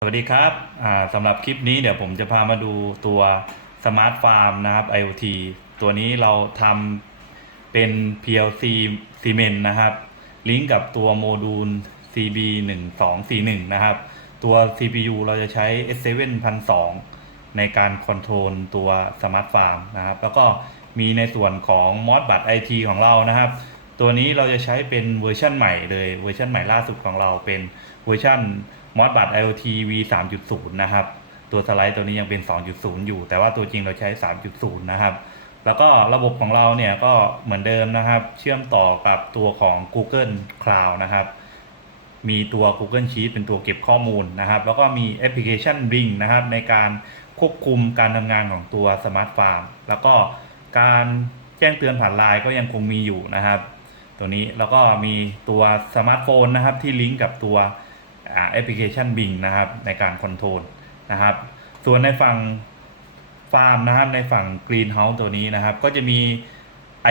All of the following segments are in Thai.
สวัสดีครับสำหรับคลิปนี้เดี๋ยวผมจะพามาดูตัวสมาร์ทฟาร์มนะครับ IoT ตัวนี้เราทำเป็น PLC Cement นะครับ ลิงก์กับตัวโมดูล CB 1 2 4 1นะครับ ตัว CPU เราจะใช้ S7 1002ในการคอนโทรลตัวสมาร์ทฟาร์มนะครับ แล้วก็มีในส่วนของ m o d b u t IT ของเรานะครับ ตัวนี้เราจะใช้เป็นเวอร์ชันใหม่เลย เวอร์ชันใหม่ล่าสุดของเราเป็นเวอร์ชัน m o d b u t IoT V 3.0 นะครับ ตัวสไลด์ตัวนี้ยังเป็น 2.0 อยู่ แต่ว่าตัวจริงเราใช้ 3.0 นะครับ แล้วก็ระบบของเราเนี่ยก็เหมือนเดิมนะครับ เชื่อมต่อกับตัวของ Google Cloud นะครับ มีตัว Google Sheet เป็นตัวเก็บข้อมูลนะครับ แล้วก็มีแอปพลิเคชัน Bing นะครับ ในการควบคุมการทำงานของตัวสมาร์ทฟาร์มแล้วก็การแจ้งเตือนผ่านไลน์ก็ยังคงมีอยู่นะครับ ตัวนี้แล้วก็มีตัวสมาร์ทโฟนนะครับที่ลิงก์กับตัว แอปพลิเคชัน Bing นะครับในการคอนโทรลนะครับ ส่วนในฝั่งฟาร์มนะครับในฝั่ง Greenhouse ตัวนี้นะครับ ก็จะมี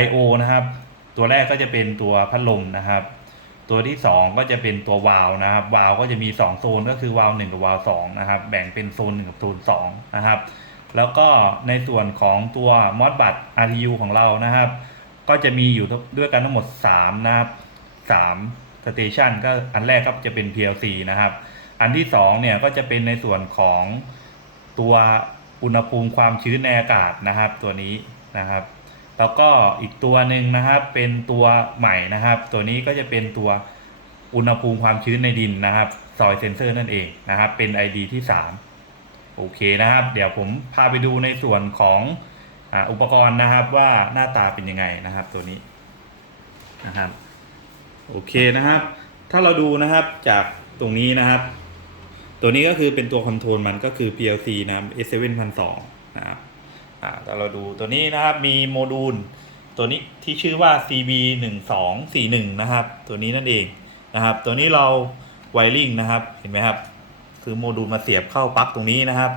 I/O นะครับ ตัวแรกก็จะเป็นตัวพัดลมนะครับ ตัวที่ 2 ก็จะเป็นตัววาล์วนะครับวาล์วก็จะมี 2 โซนก็คือวาล์ว1กับวาล์ว2นะครับ แบ่งเป็นโซน 1 กับโซน 2 นะครับ แล้วก็ในส่วนของตัว Modbus RTU ของเรานะครับ ก็จะมีอยู่ด้วยกันทั้งหมด 3 นะครับ3 Station ก็อันแรกก็จะเป็น PLC นะครับ อันที่2เนี่ยก็จะเป็นในส่วนของตัวอุณหภูมิความชื้นในอากาศนะครับ ตัวนี้นะครับ แล้วก็อีกตัวหนึ่งนะครับเป็นตัวใหม่นะครับ ตัวนี้ก็จะเป็นตัวอุณหภูมิความชื้นในดินนะครับซอยเซนเซอร์นั่นเองนะครับ เป็น ID ที่ 3 โอเคนะครับ เดี๋ยวผมพาไปดูในส่วนของอุปกรณ์นะครับว่าหน้าตาเป็นยังไงนะครับตัวนี้นะครับ โอเคนะครับ ถ้าเราดูนะครับจากตรงนี้นะครับ ตัวนี้ก็คือเป็นตัวคอนโทรลมันก็คือ PLC นะ S7002 นะครับถ้าเราดูตัวนี้นะครับมีโมดูล ตัวนี้ที่ชื่อว่า CB 1 2 4 1 นะครับ ตัวนี้นั่นเองนะครับ ตัวนี้เราไวริงนะครับเห็นไหมครับ คือโมดูลมาเสียบเข้าปลั๊กตรงนี้นะครับ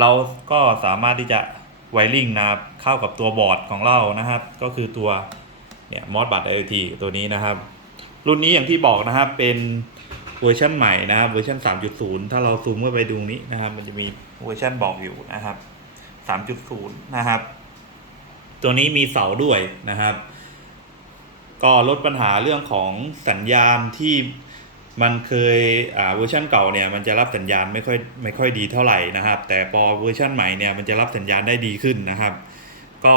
เราก็สามารถที่จะไวริงนะครับเข้ากับตัวบอร์ดของเรานะครับ ก็คือตัวเนี่ยมอสบัต IoT ตัวนี้นะครับ รุ่นนี้อย่างที่บอกนะครับเป็นเวอร์ชันใหม่นะครับเวอร์ชัน3.0 ถ้าเราซูมเข้าไปดูนี้นะครับ มันจะมีเวอร์ชันบอกอยู่นะครับ 3.0 นะครับ ตัวนี้มีเสาด้วยนะครับ ก็ลดปัญหาเรื่องของสัญญาณที่มันเคยอ่าเวอร์ชันเก่าเนี่ยมันจะรับสัญญาณไม่ค่อยไม่ค่อยดีเท่าไหร่นะครับ แต่พอเวอร์ชันใหม่เนี่ยมันจะรับสัญญาณได้ดีขึ้นนะครับ ก็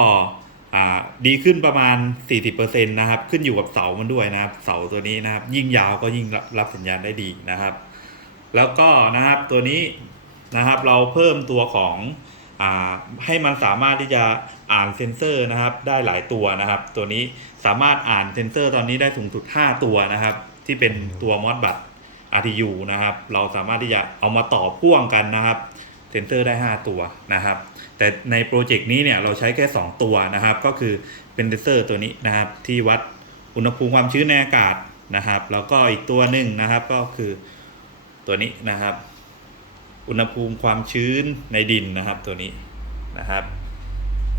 ดีขึ้นประมาณ 40%นะครับ ขึ้นอยู่กับเสามันด้วยนะครับ เสาตัวนี้นะครับ ยิ่งยาวก็ยิ่งรับรบสัญญาณได้ดีนะครับ แล้วก็นะครับตัวนี้นะครับเราเพิ่มตัวของอให้มันสามารถที่จะอ่านเซนเซอร์นะครับ ได้หลายตัวนะครับ ตัวนี้สามารถอ่านเซนเซอร์ตอนนี้ได้สูงสุด 5 ตัวนะครับ ที่เป็นตัวมอสบัต RTU นะครับ เราสามารถที่จะเอามาต่อพ่วงกันนะครับ เซนเซอร์ได้ 5 ตัวนะครับ แต่ในโปรเจกต์นี้เนี่ยเราใช้แค่ 2 ตัวนะครับ ก็คือเป็นเซนเซอร์ตัวนี้นะครับ ที่วัดอุณหภูมิความชื้นในอากาศนะครับ แล้วก็อีกตัวหนึ่งนะครับก็คือตัวนี้นะครับ อุณหภูมิความชื้นในดินนะครับตัวนี้นะครับ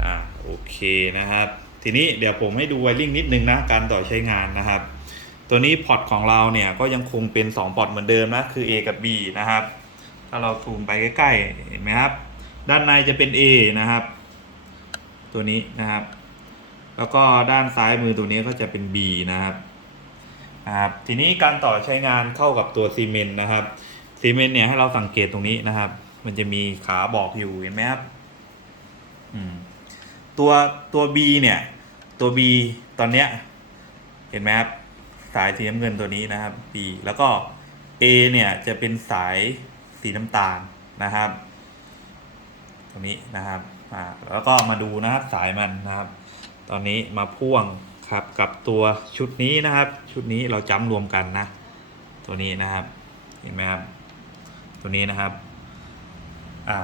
อ่าโอเคนะครับ ทีนี้เดี๋ยวผมให้ดูไวริ่งนิดนึงนะการต่อใช้งานนะครับ ตัวนี้พอร์ตของเราเนี่ยก็ยังคงเป็น2พอร์ตเหมือนเดิมนะคือ A กับ B นะครับ ถ้าเราซูมไปใกล้ๆเห็นไหมครับ ด้านในจะเป็น A นะครับ ตัวนี้นะครับ แล้วก็ด้านซ้ายมือตัวนี้ก็จะเป็น B นะครับนะครับ ทีนี้การต่อใช้งานเข้ากับตัวซีเมนต์นะครับซีเมนต์เนี่ยให้เราสังเกตตรงนี้นะครับ มันจะมีขาบอกอยู่เห็นไหมครับตัวตัว B เนี่ย ตัว B ตอนเนี้ย เห็นไหมครับสายสีน้ำเงินตัวนี้นะครับ B แล้วก็ A เนี่ยจะเป็นสายสีน้ำตาลนะครับ ตรงนี้นะครับอ่าแล้วก็มาดูนะครับสายมันนะครับ ตอนนี้มาพ่วงครับกับตัวชุดนี้นะครับ ชุดนี้เราจำรวมกันนะ ตัวนี้นะครับเห็นไหมครับตัวนี้นะครับอ่า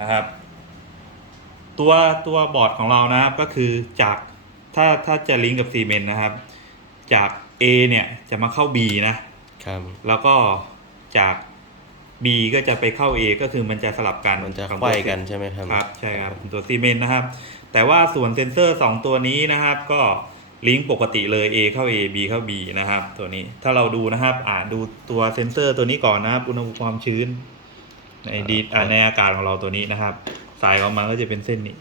นะครับตัวตัวบอร์ดของเรานะครับก็คือจากถ้าถ้าจะลิงก์กับซีเมนต์นะครับ จาก A เนี่ยจะมาเข้า B นะครับแล้วก็จาก B ก็จะไปเข้า A ก็คือมันจะสลับกันมันจะของไขตัวว้กันใช่ไหมครับครับใช่ครับตัวซีเมนต์นะครับ แต่ว่าส่วนเซนเซอร์ 2 ตัวนี้นะครับ ก็ลิงก์ปกติเลย A เข้า A B เข้า B นะครับ ตัวนี้ถ้าเราดูนะครับ อ่านดูตัวเซนเซอร์ตัวนี้ก่อนนะครับอุณหภูมิความชื้น ในดีอ่าในอากาศของเราตัวนี้นะครับ สายออกมาก็จะเป็นเส้นนี้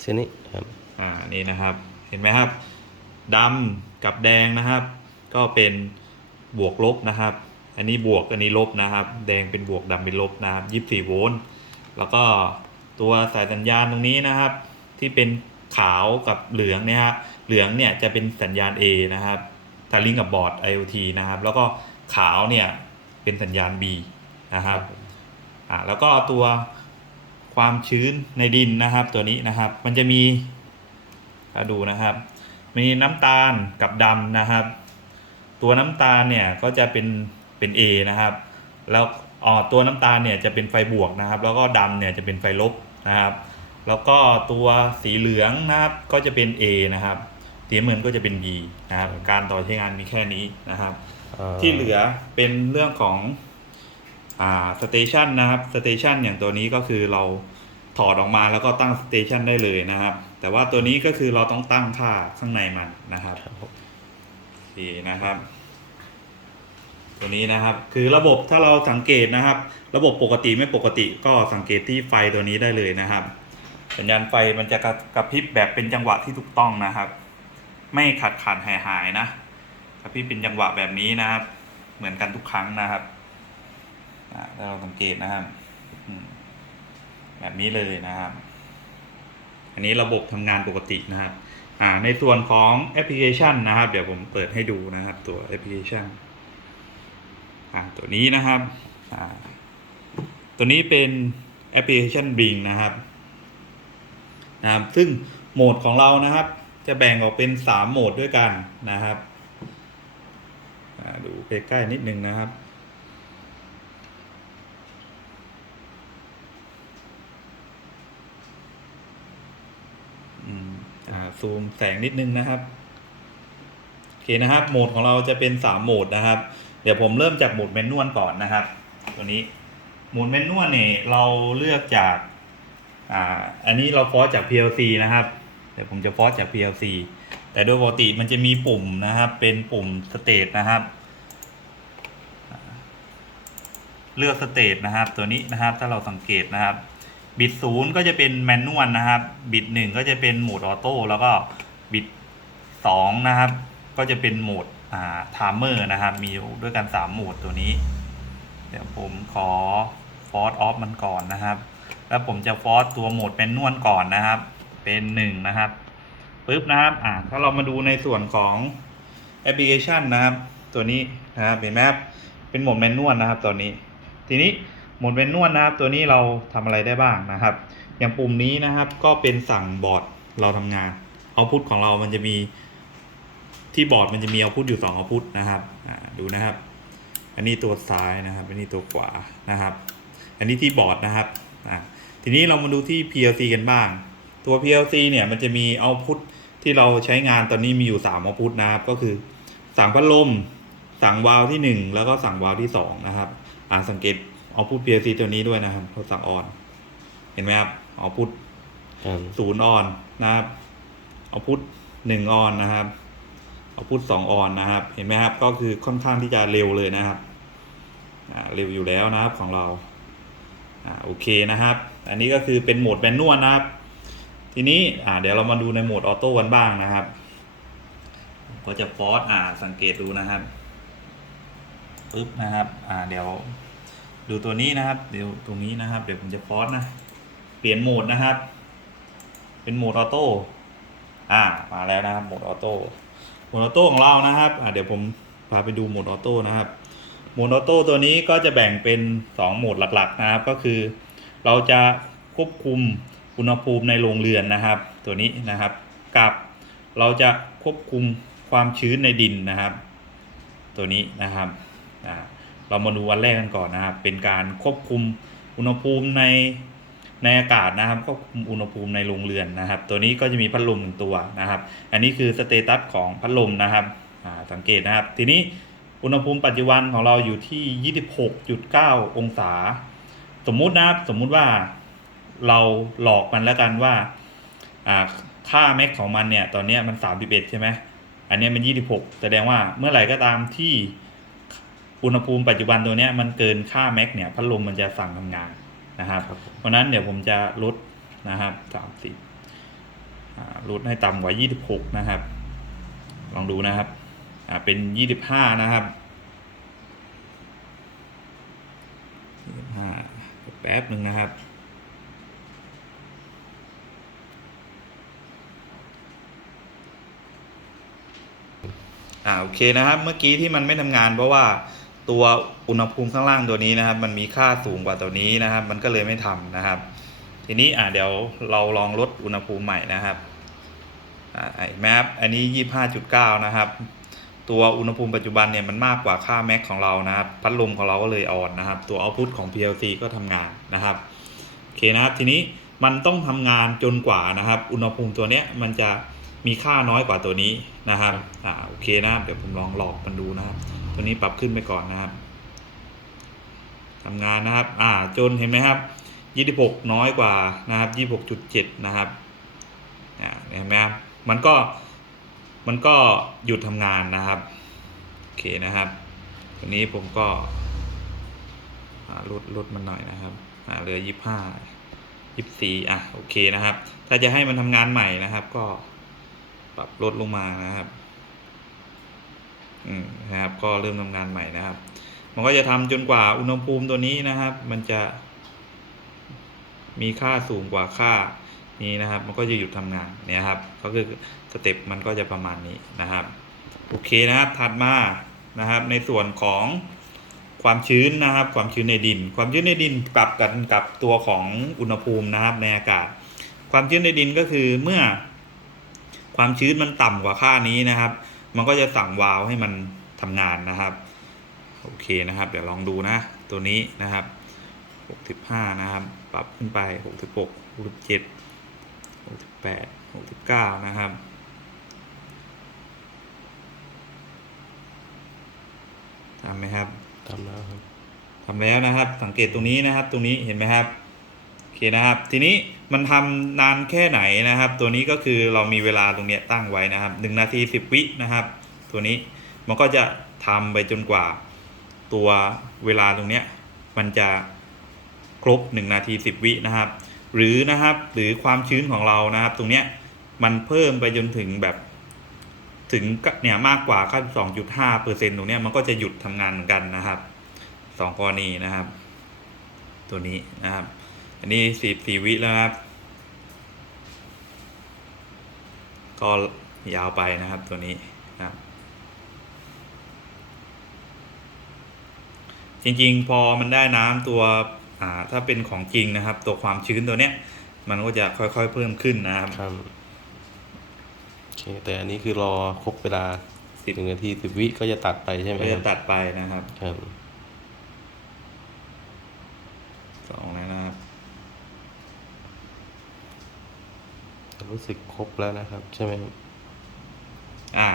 เส้นนี้ครับ อ่านี่นะครับ เห็นไหมครับดำกับแดงนะครับ ก็เป็นบวกลบนะครับ อันนี้บวกอันนี้ลบนะครับ แดงเป็นบวกดำเป็นลบนะครับยี่สิบสี่โวลต์แล้วก็ตัวสายสัญญาณตรงนี้นะครับ ที่เป็นขาวกับเหลืองเนี่ยฮะเหลืองเนี่ยจะเป็นสัญญาณ A นะครับถ้าลิงก์กับบอร์ด IoT นะครับ แล้วก็ขาวเนี่ยเป็นสัญญาณ B นะครับอ่าแล้วก็ตัวความชื้นในดินนะครับ ตัวนี้นะครับ มันจะมีมาดูนะครับ มีน้ำตาลกับดำนะครับ ตัวน้ำตาลเนี่ยก็จะเป็น เป็น A นะครับ แล้วอ๋อตัวน้ำตาลเนี่ยจะเป็นไฟบวกนะครับ แล้วก็ดำเนี่ยจะเป็นไฟลบนะครับ แล้วก็ตัวสีเหลืองนะครับก็จะเป็น A นะครับสีน้ำเงินก็จะเป็น B นะครับ การต่อใช้งานมีแค่นี้นะครับ ที่เหลือเป็นเรื่องของอ่าสเตชันนะครับสเตชันอย่างตัวนี้ก็คือเราถอดออกมาแล้วก็ตั้งสเตชันได้เลยนะครับ แต่ว่าตัวนี้ก็คือเราต้องตั้งค่าข้างในมันนะครับครับผมโอเคนะครับ ตัวนี้นะครับ คือระบบถ้าเราสังเกตนะครับ ระบบปกติไม่ปกติก็สังเกตที่ไฟตัวนี้ได้เลยนะครับ สัญญาณไฟมันจะกระกระพริบแบบเป็นจังหวะที่ถูกต้องนะครับ ไม่ขาดขาดหายหายๆนะกระพริบเป็นจังหวะแบบนี้นะครับ เหมือนกันทุกครั้งนะครับถ้าเราสังเกตนะครับแบบนี้เลยนะครับ อันนี้ระบบทำงานปกตินะครับในส่วนของแอปพลิเคชันนะครับ เดี๋ยวผมเปิดให้ดูนะครับตัวแอปพลิเคชัน ตัวนี้นะครับตัวนี้เป็นแอปพลิเคชัน Bing นะครับนะครับ ซึ่งโหมดของเรานะครับ จะแบ่งออกเป็น 3 โหมดด้วยกันนะครับดูใกล้ๆนิดนึงนะครับอ่าซูมแสงนิดนึงนะครับ โอเคนะครับ โหมดของเราจะเป็นสามโหมดนะครับ เดี๋ยวผมเริ่มจากโหมดแมนนวลก่อนนะครับ ตัวนี้โหมดแมนนวลเนี่ยเราเลือกจากอ่าอันนี้เราฟอสจาก PLC นะครับเดี๋ยวผมจะฟอสจาก PLC แต่โดยปกติมันจะมีปุ่มนะครับ เป็นปุ่มสเตทนะครับ เลือกสเตทนะครับ ตัวนี้นะครับถ้าเราสังเกตนะครับ บิตศูนย์ก็จะเป็นแมนนวลนะครับ บิตหนึ่งก็จะเป็นโหมดออโต้แล้วก็บิตสองนะครับ ก็จะเป็นโหมด ไทม์เมอร์นะครับ มีอยู่ด้วยกันสามโหมดตัวนี้ เดี๋ยวผมขอฟอร์สออฟมันก่อนนะครับ แล้วผมจะฟอร์สตัวโหมดแมนนวลก่อนนะครับ เป็นหนึ่งนะครับปึ๊บนะครับอ่าถ้าเรามาดูในส่วนของแอปพลิเคชันนะครับ ตัวนี้นะครับเห็นไหมครับเป็นโหมดแมนนวลนะครับตัวนี้ ทีนี้โหมดแมนนวลนะครับ ตัวนี้เราทำอะไรได้บ้างนะครับ อย่างปุ่มนี้นะครับก็เป็นสั่งบอร์ดเราทำงานเอาพุทของเรามันจะมี ที่บอร์ดมันจะมีเอาพุทอยู่สองเอาพุทนะครับอ่าดูนะครับ อันนี้ตัวซ้ายนะครับ อันนี้ตัวขวานะครับ อันนี้ที่บอร์ดนะครับอ่าทีนี้เรามาดูที่ PLC กันบ้าง ตัว PLC เนี่ยมันจะมีเอาพุทที่เราใช้งานตอนนี้มีอยู่3เอาพุทนะครับก็คือสั่งพัดลมสั่งวาล์วที่ 1 แล้วก็สั่งวาล์วที่2นะครับอ่าสังเกตเอาพุท PLC ตัวนี้ด้วยนะครับเราสั่งออน เห็นไหมครับเอาพุทครับศูนย์ออนนะครับเอาพุทหนึ่งออนนะครับ เอาพุทสองออนนะครับ เห็นไหมครับ ก็คือค่อนข้างที่จะเร็วเลยนะครับเร็วอยู่แล้วนะครับของเราอโอเคนะครับ อันนี้ก็คือเป็นโหมดแมนนวลนะครับ ทีนี้เดี๋ยวเรามาดูในโหมดออโต้กันบ้างนะครับ ก็จะฟอสอ่าสังเกตดูนะครับปึ๊บนะครับ อ่า เดี๋ยว ดูตัวนี้นะครับ เดี๋ยวตรงนี้นะครับ เดี๋ยวผมจะฟอสนะ เปลี่ยนโหมดนะครับ เป็นโหมดออโต้ อ่า มาแล้วนะครับ โหมดออโต้ หมดออโต้ของเรานะครับเดี๋ยวผมพาไปดูโหมดออโต้นะครับโหมดออโต้ตัวนี้ก็จะแบ่งเป็น 2 โหมดหลักๆนะครับก็คือ เราจะควบคุมอุณหภูมิในโรงเรือนนะครับ ตัวนี้นะครับกับเราจะควบคุมความชื้นในดินนะครับ ตัวนี้นะครับเรามาดูวันแรกกันก่อนนะครับ เป็นการควบคุมอุณหภูมิใน ในอากาศนะครับควบคุมอุณหภูมิในโรงเรือนนะครับ ตัวนี้ก็จะมีพัดลมหนึ่งตัวนะครับ อันนี้คือสเตตัสของพัดลมนะครับอ่าสังเกตนะครับ ทีนี้อุณหภูมิปัจจุบันของเราอยู่ที่ 26.9 องศา สมมุตินะครับสมมุติว่าเราหลอกมันแล้วกันว่าอ่าค่าแม็กของมันเนี่ยตอนนี้มัน 31 ใช่ไหมอันนี้มัน 26 แสดงว่าเมื่อไหร่ก็ตามที่อุณหภูมิปัจจุบันตัวนี้มันเกินค่าแม็กเนี่ยพัดลมมันจะสั่งทำงาน นะครับครับผมเพราะฉะนั้นเดี๋ยวผมจะลดนะครับสามสิบลดให้ต่ำกว่ายี่สิบหกนะครับ ลองดูนะครับอ่าเป็นยี่สิบห้านะครับยี่สิบห้าแป๊บหนึ่งนะครับอ่าโอเคนะครับ เมื่อกี้ที่มันไม่ทำงานเพราะว่า ตัวอุณหภูมิข้างล่างตัวนี้นะครับ มันมีค่าสูงกว่าตัวนี้นะครับ มันก็เลยไม่ทำนะครับ ทีนี้อ่าเดี๋ยวเราลองลดอุณหภูมิใหม่นะครับอ่าไอแมปอันนี้ยี่ห้าจุดเก้านะครับ ตัวอุณหภูมิปัจจุบันเนี่ยมันมากกว่าค่าแม็กของเรานะครับ พัดลมของเราก็เลยอ่อนนะครับ ตัวเอาพุตของ PLC ก็ทำงานนะครับโอเคนะครับทีนี้มันต้องทำงานจนกว่านะครับ อุณหภูมิตัวเนี้ยมันจะมีค่าน้อยกว่าตัวนี้นะครับ อ่า โอเคนะครับ เดี๋ยวผมลองหลอกมันดูนะครับ ตัวนี้ปรับขึ้นไปก่อนนะครับทำงานนะครับ อ่า จนเห็นไหมครับ26น้อยกว่านะครับ26.7นะครับอ่าเห็นไหมครับ มันก็ มันก็หยุดทำงานนะครับ โอเคนะครับ ตัวนี้ผมก็ลดลดมันหน่อยนะครับอ่าเหลือ25 24อะ โอเคนะครับ ถ้าจะให้มันทำงานใหม่นะครับ ก็ปรับลดลงมานะครับ นะครับก็เริ่มทำงานใหม่นะครับ มันก็จะทำจนกว่าอุณหภูมิตัวนี้นะครับ มันจะ มีค่าสูงกว่าค่านี้นะครับ มันก็จะหยุดทำงานเนี่ยครับ ก็คือสเต็ปมันก็จะประมาณนี้นะครับโอเคนะครับถัดมานะครับ ในส่วนของความชื้นนะครับ ความชื้นในดิน ความชื้นในดินปรับกันกับตัวของอุณหภูมินะครับ ในอากาศ ความชื้นในดินก็คือเมื่อความชื้นมันต่ำกว่าค่านี้นะครับ มันก็จะสั่งวาล์วให้มันทำงานนะครับ โอเคนะครับ เดี๋ยวลองดูนะ ตัวนี้นะครับหกสิบห้านะครับ ปรับขึ้นไปหกสิบหกหกสิบเจ็ดหกสิบแปดหกสิบเก้านะครับทำไหมครับทำแล้วครับทำแล้วนะครับ สังเกตตรงนี้นะครับ ตรงนี้เห็นไหมครับโอ เคนะครับ ทีนี้มันทำนานแค่ไหนนะครับ ตัวนี้ก็คือเรามีเวลาตรงเนี้ยตั้งไว้นะครับหนึ่งนาทีสิบวินะครับ ตัวนี้มันก็จะทำไปจนกว่า ตัวเวลาตรงเนี้ยมันจะครบหนึ่งนาทีสิบวินะครับ หรือนะครับหรือความชื้นของเรานะครับ ตรงเนี้ยมันเพิ่มไปจนถึงแบบถึงเนี่ยมากกว่า 92.5เปอร์เซ็นต์ตรงเนี้ยมันก็จะหยุดทำงานเหมือนกันนะครับสองกรณีนะครับ ตัวนี้นะครับ อันนี้สิบสี่วิแล้วนะครับ ก็ยาวไปนะครับตัวนี้นะครับ จริงๆ พอมันได้น้ำตัวอ่าถ้าเป็นของจริงนะครับ ตัวความชื้นตัวเนี้ย มันก็จะค่อยๆเพิ่มขึ้นนะครับครับโอเคแต่อันนี้คือรอครบเวลาสิบหนึ่งนาทีสิบวิก็จะตัดไปใช่ไหมก็คจะรับตัดไปนะครับ ครับสองแล้วนะค รับรู้สึกครบแล้วนะครับ ใช่ไหมครับอ่า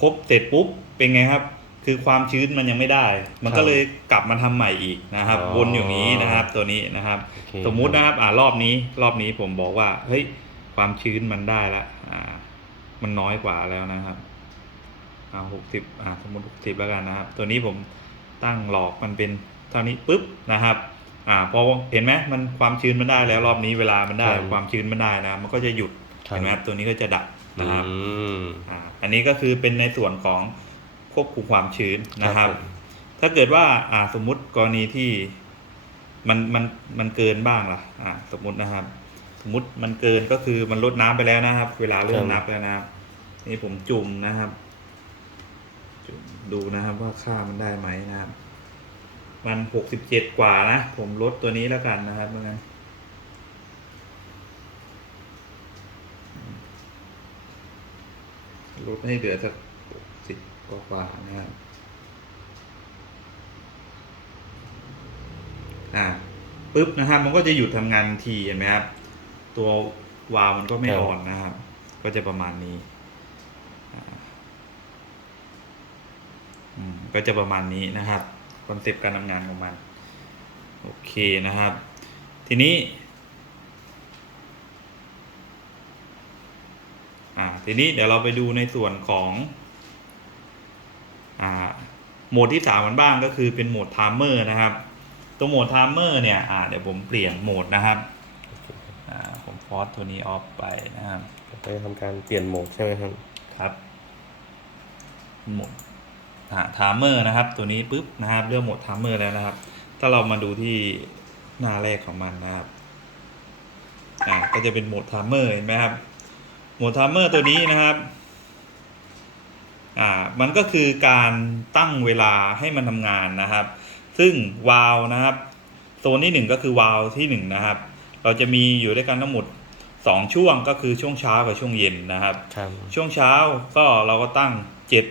ครบเสร็จปุ๊บเป็นไงครับ คือความชื้นมันยังไม่ได้ มันก็เลยกลับมาทำใหม่อีกนะครับวนอยู่นี้นะครับ ตัวนี้นะครับโอเคสมมุตินะครับ อ่ารอบนี้ รอบนี้ผมบอกว่า เฮ้ย ความชื้นมันได้ละอ่า มันน้อยกว่าแล้วนะครับอ่าหกสิบอ่าสมมติหกสิบแล้วกันนะครับ ตัวนี้ผมตั้งหลอกมันเป็นเท่านี้ปุ๊บนะครับ อ่าพอเห็นไหมมันความชื้นมันได้แล้วรอบนี้เวลามันได้ความชื้นมันได้นะ มันก็จะหยุดครับ เห็นไหมครับตัวนี้ก็จะดับนะครับอืม อ่าอันนี้ก็คือเป็นในส่วนของควบคุมความชื้นนะครับ ครับผม ถ้าเกิดว่าอ่าสมมุติกรณีที่มันมันมันเกินบ้างล่ะอ่าสมมุตินะครับ สมมุติมันเกินก็คือมันลดน้ำไปแล้วนะครับ เวลาเริ่มนับแล้วนะครับนี่ผมจุ่มนะครับจุ่มดูนะครับว่าค่ามันได้ไหมนะครับ มันหกสิบเจ็ดกว่านะ ผมลดตัวนี้แล้วกันนะครับเมื่อนั้นลดให้เหลือสักสิบกว่านะครับ อ่าปุ๊บนะครับ มันก็จะหยุดทำงานทีเห็นไหมครับ ตัววาล์วมันก็ไม่อ่อนนะครับ ก็จะประมาณนี้ก็จะประมาณนี้นะครับ คอนเซปต์การทำงานของมัน โอเคนะครับ ทีนี้อ่าทีนี้เดี๋ยวเราไปดูในส่วนของอ่าโหมดที่สามกันบ้างก็คือเป็นโหมดไทม์เมอร์นะครับ ตัวโหมดไทม์เมอร์เนี่ยอ่าเดี๋ยวผมเปลี่ยนโหมดนะครับอ่าผมฟอสตัวนี้ออฟไปนะครับไปทำการเปลี่ยนโหมดใช่ไหมครับ ครับ โหมด อ่าไทม์เมอร์นะครับ ตัวนี้ปุ๊บนะครับเลือกโหมดไทม์เมอร์แล้วนะครับ ถ้าเรามาดูที่หน้าแรกของมันนะครับอ่าก็จะเป็นโหมดไทม์เมอร์เห็นไหมครับโหมดไทม์เมอร์ตัวนี้นะครับอ่ามันก็คือการตั้งเวลาให้มันทำงานนะครับ ซึ่งวาล์วนะครับโซนที่หนึ่งก็คือวาล์วที่หนึ่งนะครับ เราจะมีอยู่ด้วยกันทั้งหมดสองช่วงก็คือช่วงเช้ากับช่วงเย็นนะครับครับช่วงเช้าก็เราก็ตั้งเจ็ด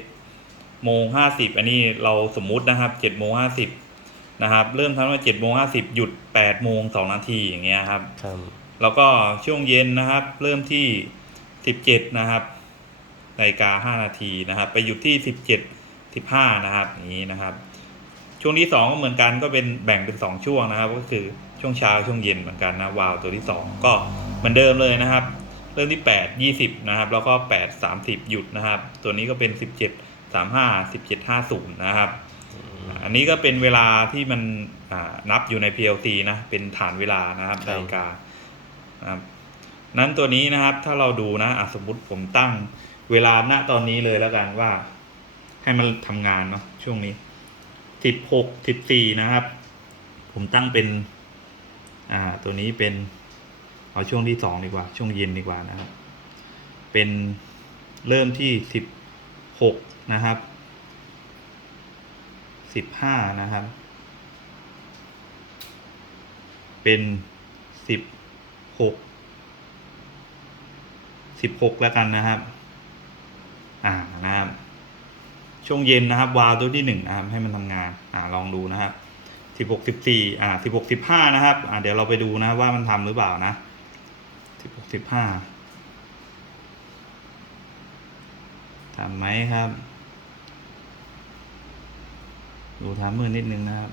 โมงห้าสิบอันนี้เราสมมุตินะครับเจ็ดโมงห้าสิบนะครับเริ่มทำว่าเจ็ดโมงห้าสิบหยุดแปดโมงสองนาทีอย่างเงี้ยครับ ครับแล้วก็ช่วงเย็นนะครับ เริ่มที่สิบเจ็ดนะครับนาฬิกาห้านาทีนะครับ ไปหยุดที่สิบเจ็ดสิบห้านะครับอย่างนี้นะครับ ช่วงที่สองก็เหมือนกันก็เป็นแบ่งเป็นสองช่วงนะครับ ก็คือช่วงเช้าช่วงเย็นเหมือนกันนะวาล์วตัวที่สองก็เหมือนเดิมเลยนะครับ เริ่มที่แปดยี่สิบนะครับ แล้วก็แปดสามสิบหยุดนะครับ ตัวนี้ก็เป็นสิบเจ็ด สามห้าสิบเจ็ดห้าศูนย์นะครับ อันนี้ก็เป็นเวลาที่มันอ่านับอยู่ใน PLC นะเป็นฐานเวลานะครับครับนาฬิกานะครับนั้นตัวนี้นะครับถ้าเราดูนะอะสมมติผมตั้งเวลาณตอนนี้เลยแล้วกันว่า ให้มันทำงานเนาะช่วงนี้สิบหกสิบสี่นะครับ ผมตั้งเป็นอ่าตัวนี้เป็นเอาช่วงที่สองดีกว่า ช่วงเย็นดีกว่านะครับ เป็นเริ่มที่สิบหก นะครับสิบห้านะครับ เป็นสิบหกสิบหกแล้วกันนะครับ อ่านะครับ ช่วงเย็นนะครับ วาล์วตัวที่หนึ่งนะครับ ให้มันทำงาน อ่าลองดูนะครับสิบหกสิบสี่อ่าสิบหกสิบห้านะครับ อ่าเดี๋ยวเราไปดูนะว่ามันทำหรือเปล่านะสิบหกสิบห้าทำไหมครับ ดูทามเมอร์นิดนึงนะครับ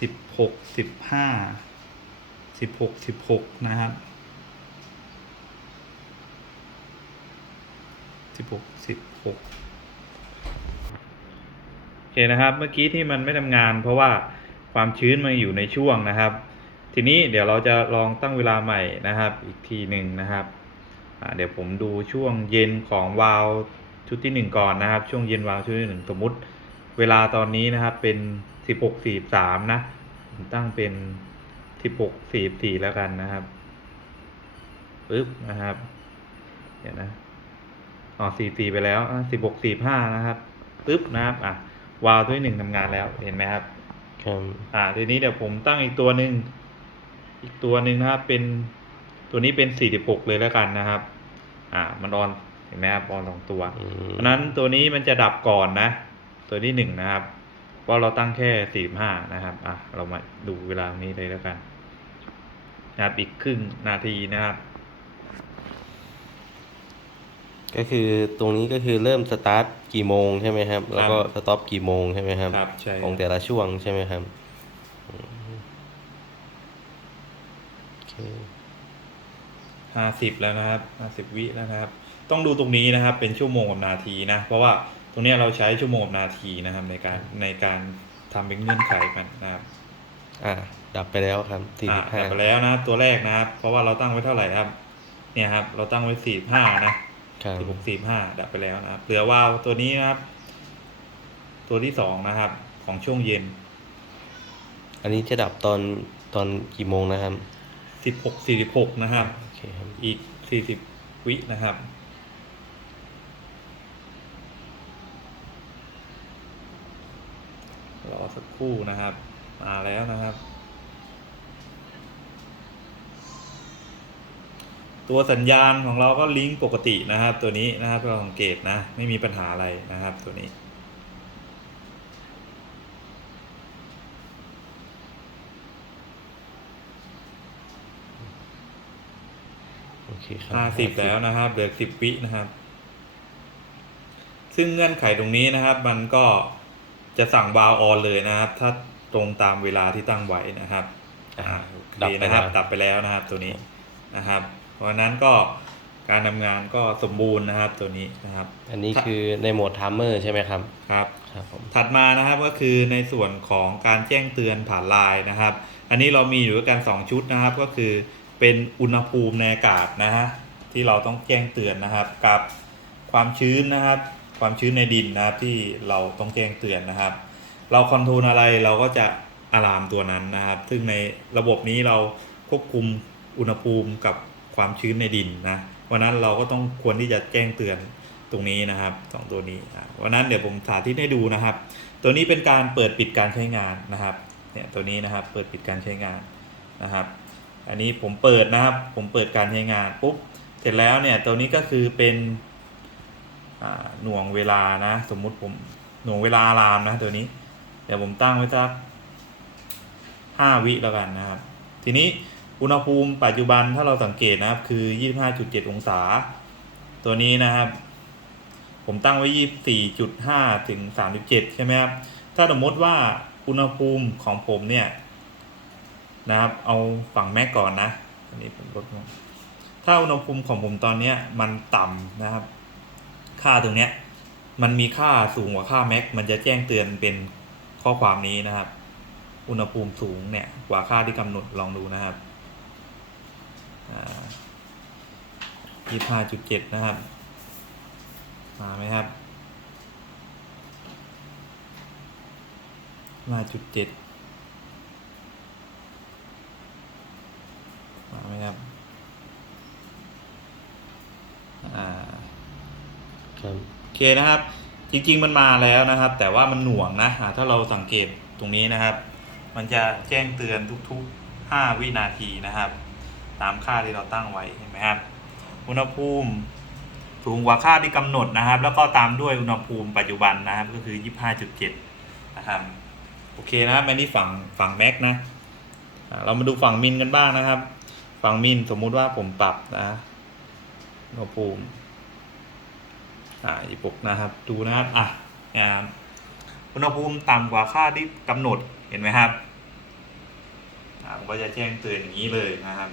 สิบหกสิบห้าสิบหกสิบหกนะครับสิบหกสิบหกโอเคนะครับ เมื่อกี้ที่มันไม่ทำงาน เพราะว่าความชื้นมันอยู่ในช่วงนะครับ ทีนี้เดี๋ยวเราจะลองตั้งเวลาใหม่นะครับ อีกทีหนึ่งนะครับเดี๋ยวผมดูช่วงเย็นของวาล์ว ชุดที่หนึ่งก่อนนะครับ ช่วงเย็นวาล์วชุดที่หนึ่งสมมุติ เวลาตอนนี้นะครับเป็นสิบหกสี่สามนะผมตั้งเป็นสิบหกสี่สี่แล้วกันนะครับปึ๊บนะครับเดี๋ยวนะอ๋อสี่สี่ไปแล้วสิบหกสี่ห้านะครับปึ๊บนะครับอะวาล์วตัวที่หนึ่งทำงานแล้วเห็นไหมครับครับอ่าทีนี้เดี๋ยวผมตั้งอีกตัวหนึ่งอีกตัวหนึ่งนะครับเป็นตัวนี้เป็นสี่สิบหกเลยแล้วกันนะครับ อ่า มันออน เห็นไหมครับออนสองตัวอืมเพราะฉะนั้นตัวนี้มันจะดับก่อนนะ ตัวที่หนึ่งนะครับเพราะเราตั้งแค่สี่ห้านะครับอะเรามาดูเวลาตรงนี้เลยแล้วกันนะครับอีกครึ่งนาทีนะครับ ก็คือตรงนี้ก็คือเริ่มสตาร์ทกี่โมงใช่ไหมครับ แล้วก็สต็อปกี่โมงใช่ไหมครับครับใช่ของแต่ละช่วงใช่ไหมครับอืมโอเคห้าสิบแล้วนะครับห้าสิบวิแล้วนะครับ ต้องดูตรงนี้นะครับ เป็นชั่วโมงกับนาทีนะ เพราะว่าตรงเนี้ยเราใช้ชั่วโมงกับนาทีนะครับ ในการในการทำเป็นเงื่อนไขมันนะครับอ่า ดับไปแล้วครับสี่อะสิบห้าดับไปแล้วนะตัวแรกนะครับ เพราะว่าเราตั้งไว้เท่าไหร่ครับ เนี่ยครับ เราตั้งไว้สี่ห้านะครับสี่หกสี่ห้าดับไปแล้วนะครับ เหลือว่าวตัวนี้นะครับ ตัวที่สองนะครับ ของช่วงเย็น อันนี้จะดับตอนตอนกี่โมงนะครับสิบหกสี่สิบหกนะครับโอเคครับอีกสี่สิบวินะครับ รอ สักครู่นะครับ มาแล้วนะครับ ตัวสัญญาณของเราก็ลิงก์ปกตินะครับ ตัวนี้นะครับเราสังเกตนะ ไม่มีปัญหาอะไรนะครับตัวนี้โอเคครับห้าสิบแล้วนะครับเหลือสิบวินะครับ ซึ่งเงื่อนไขตรงนี้นะครับ มันก็ จะสั่งวาล์วออนเลยนะครับ ถ้าตรงตามเวลาที่ตั้งไว้นะครับอ่าอ่าโอดับเคไปนะครับแล้วดับไปแล้วนะครับตัวนี้นะครับ เพราะฉะนั้นก็การทำงานก็สมบูรณ์นะครับตัวนี้นะครับ อันนี้คือในโหมดทัมเมอร์ใช่ไหมครับครับครับผมถัดมานะครับก็คือในส่วนของการแจ้งเตือนผ่านไลน์นะครับ อันนี้เรามีอยู่ด้วยกัน 2 ชุดนะครับ ก็คือเป็นอุณหภูมิในอากาศนะฮะที่เราต้องแจ้งเตือนนะครับ กับความชื้นนะครับ ความชื้นในดินนะครับที่เราต้องแจ้งเตือนนะครับ เราคอนโทรลอะไรเราก็จะอะลามตัวนั้นนะครับ ซึ่งในระบบนี้เราควบคุมอุณหภูมิกับความชื้นในดินนะวันนั้นเราก็ต้องควรที่จะแจ้งเตือนตรงนี้นะครับสองตัวนี้วันนั้นเดี๋ยวผมสาธิตให้ดูนะครับ ตัวนี้เป็นการเปิดปิดการใช้งานนะครับเนี่ยตัวนี้นะครับเปิดปิดการใช้งานนะครับ อันนี้ผมเปิดนะครับผมเปิดการใช้งานปุ๊บเสร็จแล้วเนี่ยตัวนี้ก็คือเป็น หน่วงเวลานะ สมมุติผมหน่วงเวลาอะลามนะตัวนี้ เดี๋ยวผมตั้งไว้สักห้าวิแล้วกันนะครับ ทีนี้อุณหภูมิปัจจุบันถ้าเราสังเกตนะครับ คือ 25.7 องศา ตัวนี้นะครับ ผมตั้งไว้ 24.5 ถึง 37 ใช่ไหมครับ ถ้าสมมติว่าอุณหภูมิของผมเนี่ยนะครับ เอาฝั่งแม็กก่อนนะอันนี้ผมลดลงถ้าอุณหภูมิของผมตอนเนี้ยมันต่ำนะครับ ค่าตรงเนี้ยมันมีค่าสูงกว่าค่าแม็กมันจะแจ้งเตือนเป็นข้อความนี้นะครับ อุณหภูมิสูงเนี่ยกว่าค่าที่กำหนดลองดูนะครับยี่ห้าจุดเจ็ดนะครับ มาไหมครับมาจุดเจ็ดมาไหมครับ อ่า ครับ โอ เคนะครับ จริงๆมันมาแล้วนะครับ แต่ว่ามันหน่วงนะถ้าเราสังเกตตรงนี้นะครับ มันจะแจ้งเตือนทุกๆ 5 วินาทีนะครับ ตามค่าที่เราตั้งไว้เห็นไหมครับอุณหภูมิสูงกว่าค่าที่กำหนดนะครับ แล้วก็ตามด้วยอุณหภูมิปัจจุบันนะครับ ก็คือ 25.7 นะครับโอเคนะครับอันนี้ฝั่งฝั่งแม็กนะเรามาดูฝั่งมินกันบ้างนะครับ ฝั่งมินสมมุติว่าผมปรับนะอุณหภูมิ อ่าอีปกนะครับ ดูนะครับอะอุณหภูมิต่ำกว่าค่าที่กำหนดเห็นไหมครับอ่าผมก็จะแจ้งเตือนอย่างนี้เลยนะครับ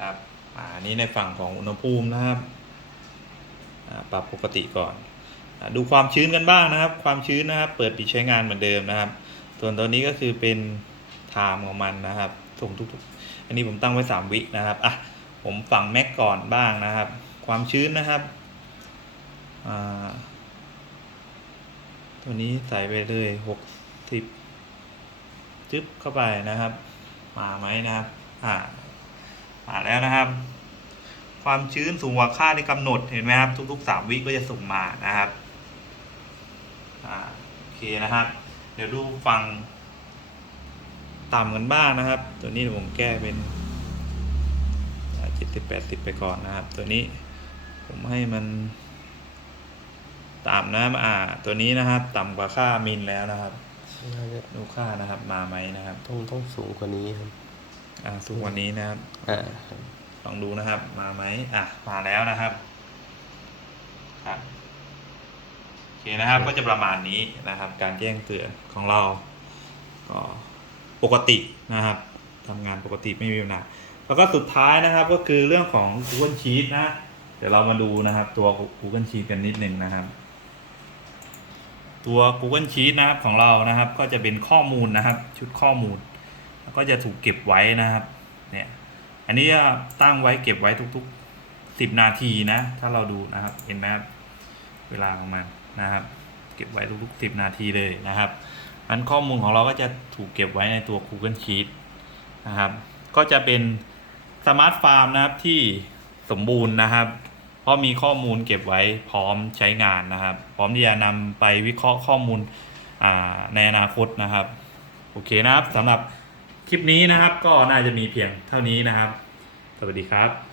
ครับอ่านี้ในฝั่งของอุณหภูมินะครับอ่าปรับปกติก่อนอดูความชื้นกันบ้างนะครับ ความชื้นนะครับ เปิดปิดใช้งานเหมือนเดิมนะครับส่วนตัวนี้ก็คือเป็นไทม์ของมันนะครับส่งทุกๆ อันนี้ผมตั้งไว้ 3 วินะครับอะผมฝั่งแม็กก่อนบ้างนะครับ ความชื้นนะครับ ตัวนี้ใส่ไปเลยหกสิบจึ๊บเข้าไปนะครับ มาไหมนะครับ อ่า มาแล้วนะครับ ความชื้นสูงกว่าค่าที่กำหนดเห็นไหมครับ ทุกๆสามวิก็จะส่งมานะครับ อ่าโอเคนะครับ เดี๋ยวดูฟังต่ำกันบ้างนะครับ ตัวนี้ผมแก้เป็นเจ็ดสิบแปดสิบไปก่อนนะครับ ตัวนี้ ผมให้มันต่ำนะอ่า ตัวนี้นะครับ ต่ำกว่าค่ามินแล้วนะครับน่าจะดูค่านะครับ มาไหมนะครับ ต้องต้องสูงกว่านี้ครับ อ่า สูงกวันนี้นะครับ อ่าครับลองดูนะครับ มาไหมอะ มาแล้วนะครับครับโอเคนะครับ ก็จะประมาณนี้นะครับ การแจ้งเตือนของเรา ก็ปกตินะครับทำงานปกติไม่มีปัญหาแล้วก็สุดท้ายนะครับ ก็คือเรื่องของ Google Sheet นะเดี๋ยวเรามาดูนะครับตัว Google Sheet กันนิดหนึ่งนะครับ ตัว Google Sheet นะครับของเรานะครับ ก็จะเป็นข้อมูลนะครับ ชุดข้อมูล แล้วก็จะถูกเก็บไว้นะครับเนี่ยอันนี้ตั้งไว้เก็บไว้ทุกๆสิบนาทีนะ ถ้าเราดูนะครับเห็นไหมครับเวลาของมันนะครับ เก็บไว้ทุกๆสิบนาทีเลยนะครับอันข้อมูลของเราก็จะถูกเก็บไว้ในตัว Google Sheet นะครับ ก็จะเป็นสมาร์ทฟาร์มนะครับที่สมบูรณ์นะครับ เพราะมีข้อมูลเก็บไว้พร้อมใช้งานนะครับ พร้อมที่จะนำไปวิเคราะห์ข้อมูลในอนาคตนะครับ โอเคนะครับสำหรับคลิปนี้นะครับ ก็น่าจะมีเพียงเท่านี้นะครับ สวัสดีครับ